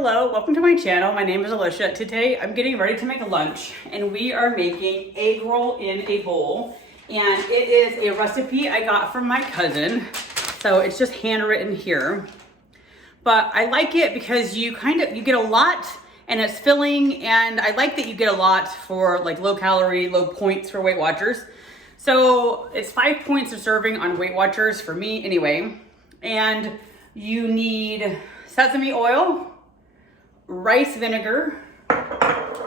Hello, welcome to my channel. My name is Alicia. Today I'm getting ready to make a lunch and we are making egg roll in a bowl. And it is a recipe I got from my cousin. So it's just handwritten here. But I like it because you get a lot and it's filling, and I like that you get a lot for like low calorie, low points for Weight Watchers. So it's 5 points of serving on Weight Watchers for me anyway. And you need sesame oil, rice vinegar,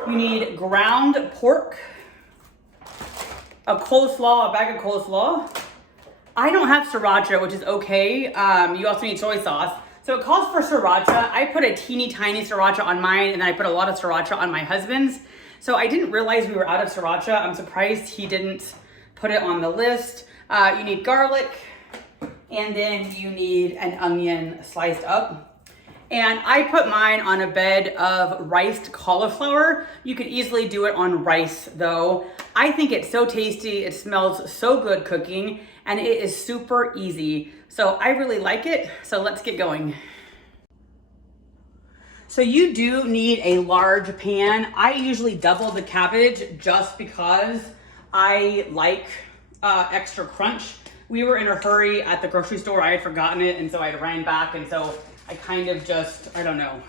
you need ground pork, a coleslaw, a bag of coleslaw. I don't have sriracha, which is okay. You also need soy sauce. So it calls for sriracha. I put a teeny tiny sriracha on mine, and then I put a lot of sriracha on my husband's. So I didn't realize we were out of sriracha. I'm surprised he didn't put it on the list. You need garlic, and then you need an onion sliced up. And I put mine on a bed of riced cauliflower. You could easily do it on rice though. I think it's so tasty, it smells so good cooking, and it is super easy. So I really like it, so let's get going. So you do need a large pan. I usually double the cabbage just because I like extra crunch. We were in a hurry at the grocery store, I had forgotten it, and so I ran back, and so I kind of just, I don't know,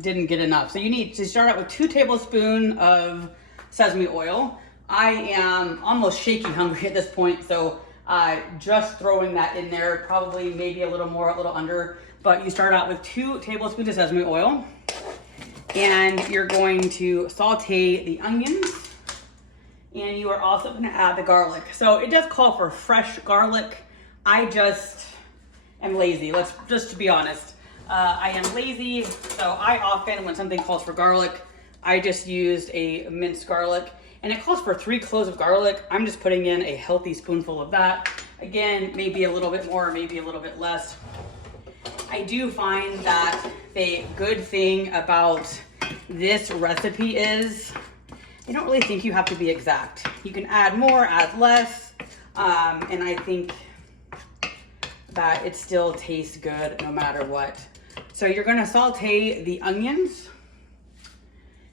didn't get enough. So you need to start out with 2 tablespoons of sesame oil. I am almost shaky hungry at this point, so just throwing that in there, probably maybe a little more, a little under, but you start out with 2 tablespoons of sesame oil, and you're going to saute the onions, and you are also gonna add the garlic. So it does call for fresh garlic. I just am lazy, just to be honest. I am lazy, so I often, when something calls for garlic, I just used a minced garlic, and it calls for 3 cloves of garlic. I'm just putting in a healthy spoonful of that. Again, maybe a little bit more, maybe a little bit less. I do find that the good thing about this recipe is, I don't really think you have to be exact. You can add more, add less, and I think that it still tastes good no matter what. So you're gonna saute the onions,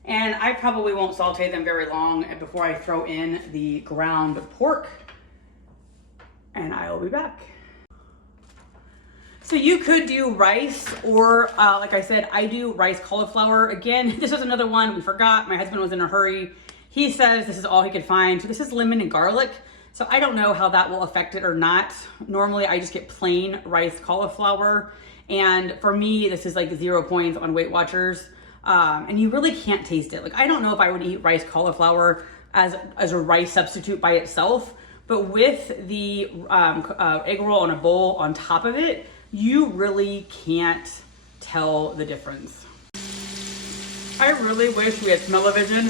and I probably won't saute them very long before I throw in the ground pork, and I will be back. So you could do rice, or like I said, I do rice cauliflower. Again, this is another one we forgot. My husband was in a hurry. He says this is all he could find. So this is lemon and garlic. So I don't know how that will affect it or not. Normally I just get plain rice cauliflower. And for me, this is like 0 points on Weight Watchers. And you really can't taste it. Like, I don't know if I would eat rice cauliflower as a rice substitute by itself, but with the egg roll in a bowl on top of it, you really can't tell the difference. I really wish we had smell-o-vision.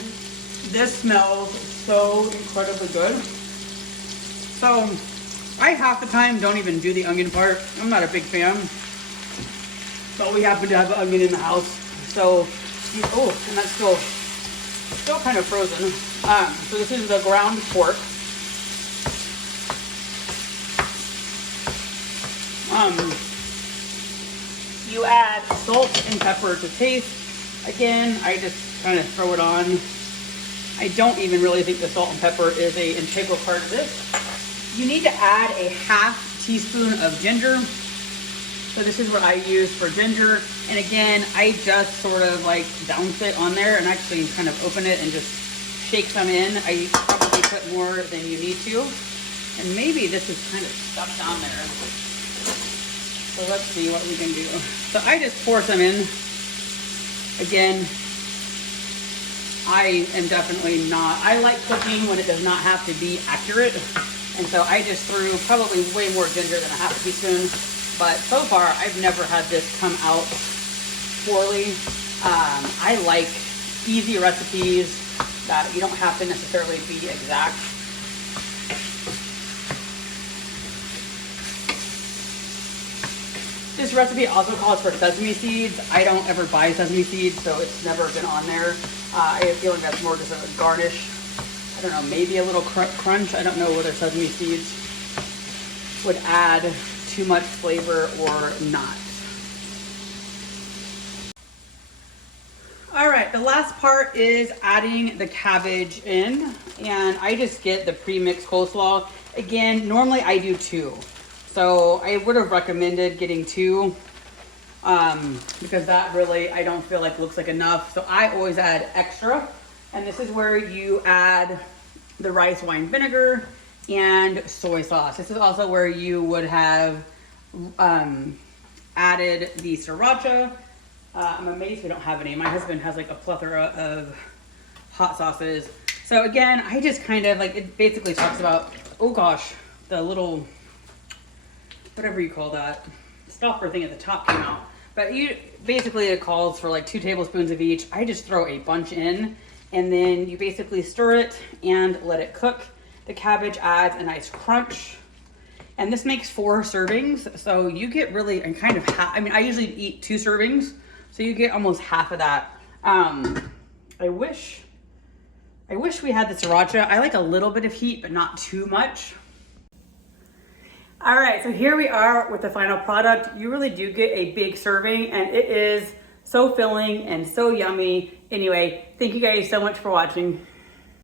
This smells so incredibly good. So I half the time don't even do the onion part. I'm not a big fan, but we happen to have an onion in the house. So, and that's still kind of frozen. So this is the ground pork. You add salt and pepper to taste. Again, I just kind of throw it on. I don't even really think the salt and pepper is an integral part of this. You need to add a ½ teaspoon of ginger. So this is what I use for ginger. And again, I just sort of like bounce it on there and actually kind of open it and just shake some in. I probably put more than you need to. And maybe this is kind of stuck down there. So let's see what we can do. So I just pour some in. Again, I am definitely not, I like cooking when it does not have to be accurate. And so I just threw probably way more ginger than a ½ teaspoon. But so far, I've never had this come out poorly. I like easy recipes that you don't have to necessarily be exact. This recipe also calls for sesame seeds. I don't ever buy sesame seeds, so it's never been on there. I have a feeling that's more just a garnish. I don't know, maybe a little crunch. I don't know whether sesame seeds would add too much flavor or not. the last part is adding the cabbage in, and I just get the pre-mixed coleslaw. Again, normally I do 2. So I would have recommended getting 2 because that really, I don't feel like looks like enough. So I always add extra. And this is where you add the rice wine vinegar and soy sauce. This is also where you would have added the sriracha. I'm amazed we don't have any. My husband has like a plethora of hot sauces. So again, I just kind of like, it basically talks about, oh gosh, the little, whatever you call that, stopper thing at the top came out. But basically it calls for like 2 tablespoons of each. I just throw a bunch in, and then you basically stir it and let it cook. The cabbage adds a nice crunch. And this makes 4 servings. So you get really, and kind of half, I mean, I usually eat 2 servings. So you get almost half of that. I wish we had the sriracha. I like a little bit of heat, but not too much. All right, so here we are with the final product. You really do get a big serving, and it is so filling and so yummy. Anyway, thank you guys so much for watching.